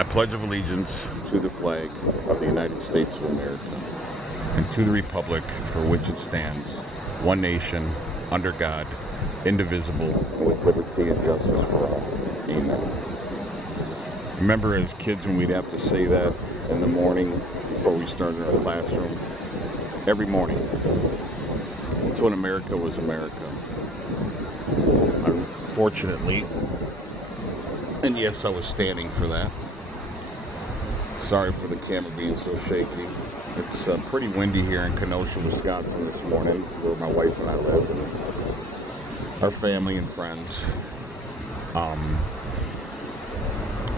I pledge of allegiance to the flag of the United States of America and to the republic for which it stands, one nation, under God, indivisible, with liberty and justice for all. Amen. Remember as kids when we'd have to say that in the morning before we started our classroom? Every morning. That's when America was America. Unfortunately, and yes, I was standing for that. Sorry for the camera being so shaky. It's pretty windy here in Kenosha, Wisconsin this morning, where my wife and I live, and our family and friends.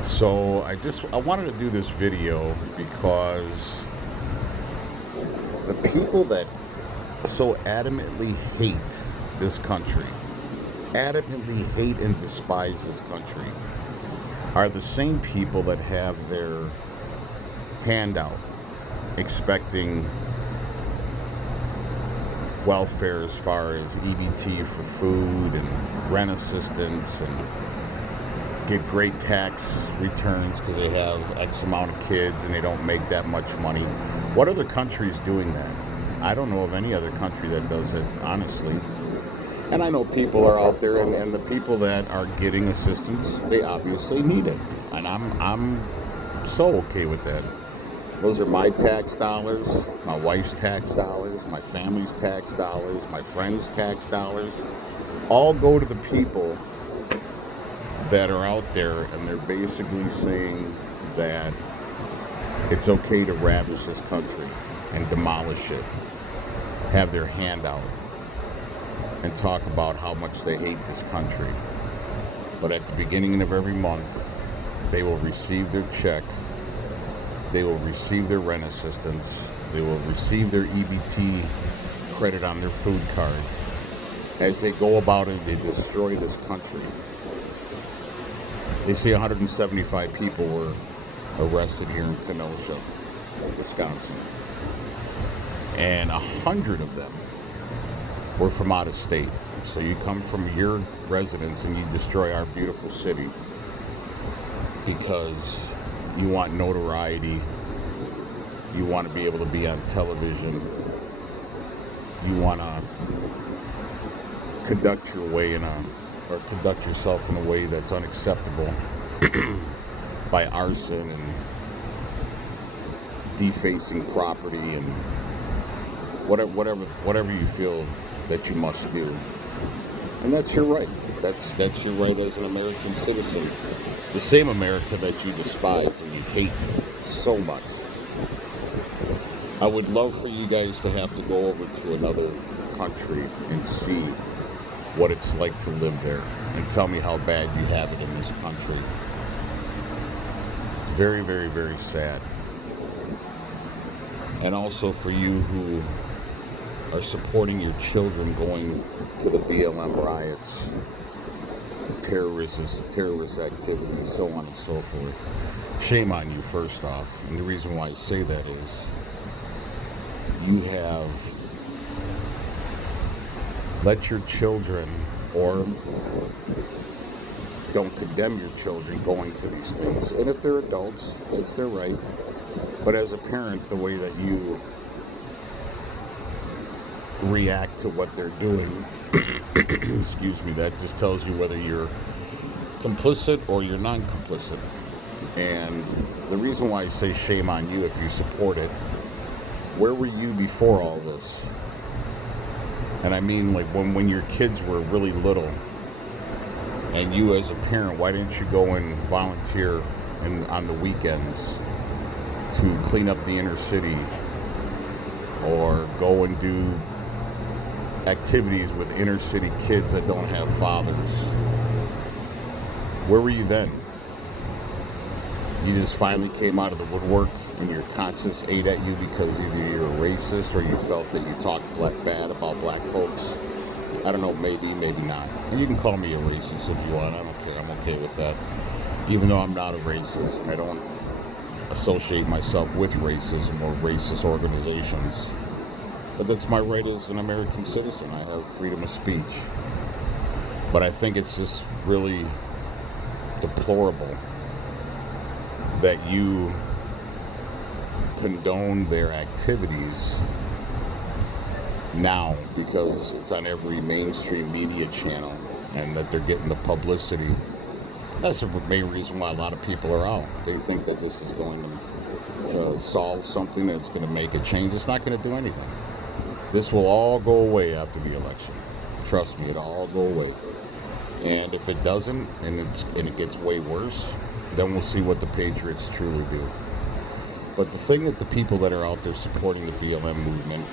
So I wanted to do this video because the people that so adamantly hate this country, adamantly hate and despise this country, are the same people that have their handout expecting welfare as far as EBT for food and rent assistance and get great tax returns because they have X amount of kids and they don't make that much money. What other country is doing that? I don't know of any other country that does it, honestly. And I know people are out there, and the people that are getting assistance, they obviously need it. And I'm so okay with that. Those are my tax dollars, my wife's tax dollars, my family's tax dollars, my friends' tax dollars. All go to the people that are out there, and they're basically saying that it's okay to ravage this country and demolish it, have their hand out, and talk about how much they hate this country. But at the beginning of every month, they will receive their check, they will receive their rent assistance, they will receive their EBT credit on their food card. As they go about it, they destroy this country. They say 175 people were arrested here in Kenosha, Wisconsin. And 100 of them were from out of state. So you come from your residence and you destroy our beautiful city because you want notoriety, you want to be able to be on television, you want to conduct yourself in a way that's unacceptable by arson and defacing property and whatever you feel that you must do. And that's your right. That's your right as an American citizen. The same America that you despise and you hate so much. I would love for you guys to have to go over to another country and see what it's like to live there and tell me how bad you have it in this country. It's very, very, very sad. And also for you who are supporting your children going to the BLM riots, terrorist activities, so on and so forth. Shame on you, first off. And the reason why I say that is you have let your children, or don't condemn your children going to these things. And if they're adults, it's their right. But as a parent, the way that you react to what they're doing, excuse me, that just tells you whether you're complicit or you're non-complicit. And the reason why I say shame on you if you support it, where were you before all this? And I mean, like, when your kids were really little, and you as a parent, why didn't you go and volunteer on the weekends to clean up the inner city, or go and do activities with inner city kids that don't have fathers? Where were you then? You just finally came out of the woodwork and your conscience ate at you because either you're a racist or you felt that you talked bad about black folks. I don't know, maybe not. And you can call me a racist if you want. I don't care. I'm okay with that. Even though I'm not a racist, I don't associate myself with racism or racist organizations. But that's my right as an American citizen. I have freedom of speech. But I think it's just really deplorable that you condone their activities now because it's on every mainstream media channel and that they're getting the publicity. That's the main reason why a lot of people are out. They think that this is going to solve something, that's going to make a change. It's not going to do anything. This will all go away after the election. Trust me, it'll all go away. And if it doesn't, and it gets way worse, then we'll see what the Patriots truly do. But the thing that the people that are out there supporting the BLM movement,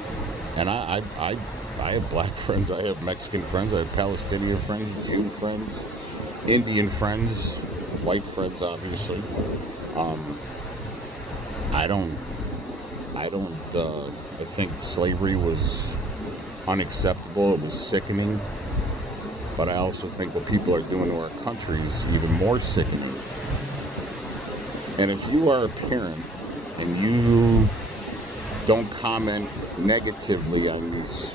and I have black friends, I have Mexican friends, I have Palestinian friends, Jew friends, Indian friends, white friends, obviously. I think slavery was unacceptable. It was sickening. But I also think what people are doing to our country is even more sickening. And if you are a parent and you don't comment negatively on these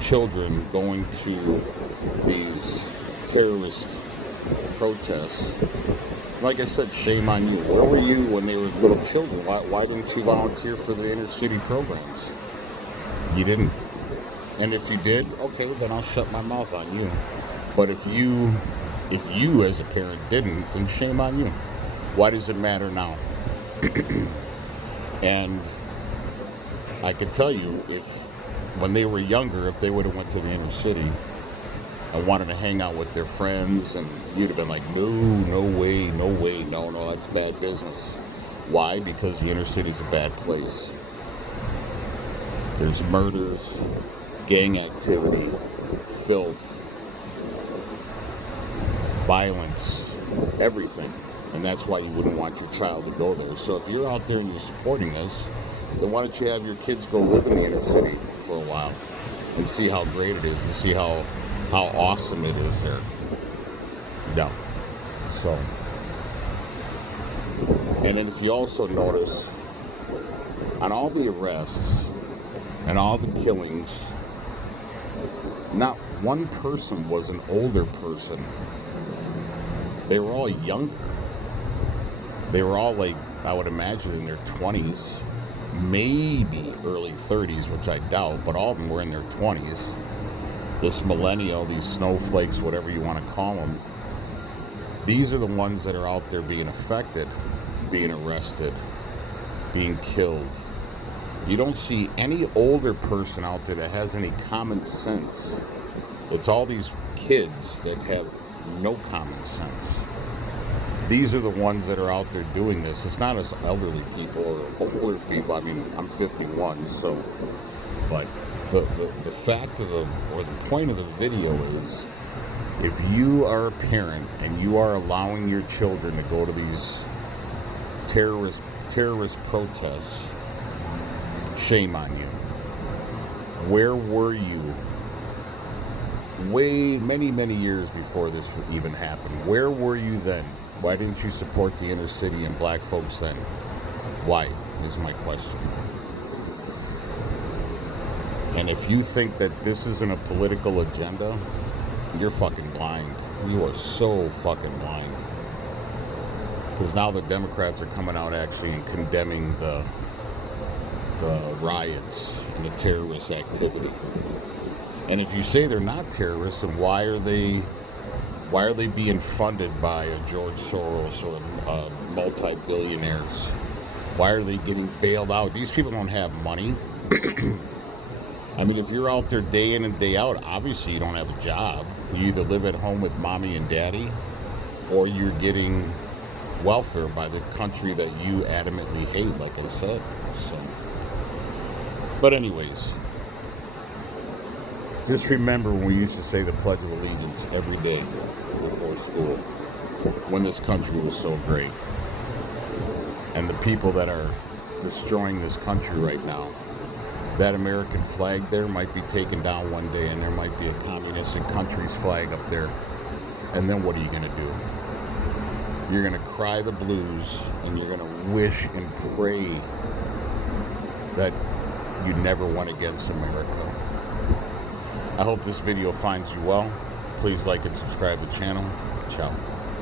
children going to these terrorist protests, like I said, shame on you. Where were you when they were little children? Why didn't you volunteer for the inner city programs? You didn't. And if you did, okay, then I'll shut my mouth on you. But if you as a parent didn't, then shame on you. Why does it matter now? And I could tell you, if when they were younger, if they would have went to the inner city and wanted to hang out with their friends, and you'd have been like, no way, no, that's bad business. Why? Because the inner city's a bad place. There's murders, gang activity, filth, violence, everything. And that's why you wouldn't want your child to go there. So if you're out there and you're supporting this, then why don't you have your kids go live in the inner city for a while and see how great it is and see how awesome it is there. No. So, and then if you also notice, on all the arrests and all the killings, not one person was an older person. They were all younger. They were all, like, I would imagine, in their 20s, maybe early 30s, which I doubt, but all of them were in their 20s. This millennial, these snowflakes, whatever you want to call them, these are the ones that are out there being affected, being arrested, being killed. You don't see any older person out there that has any common sense. It's all these kids that have no common sense. These are the ones that are out there doing this. It's not as elderly people or older people. I mean, I'm 51, so. But the fact of the point of the video is, if you are a parent and you are allowing your children to go to these terrorist protests, shame on you. Where were you many years before this even happened? Where were you then? Why didn't you support the inner city and black folks then? Why is my question. And if you think that this isn't a political agenda, you're fucking blind. You are so fucking blind. Because now the Democrats are coming out actually and condemning the riots and the terrorist activity. And if you say they're not terrorists, then why are they being funded by a George Soros or multi-billionaires? Why are they getting bailed out? These people don't have money. I mean, if you're out there day in and day out, obviously you don't have a job. You either live at home with mommy and daddy, or you're getting welfare by the country that you adamantly hate, like I said. So, but anyways, just remember when we used to say the Pledge of Allegiance every day before school, when this country was so great. And the people that are destroying this country right now, that American flag there might be taken down one day, and there might be a communistic country's flag up there. And then what are you going to do? You're going to cry the blues, and you're going to wish and pray that you never went against America. I hope this video finds you well. Please like and subscribe to the channel. Ciao.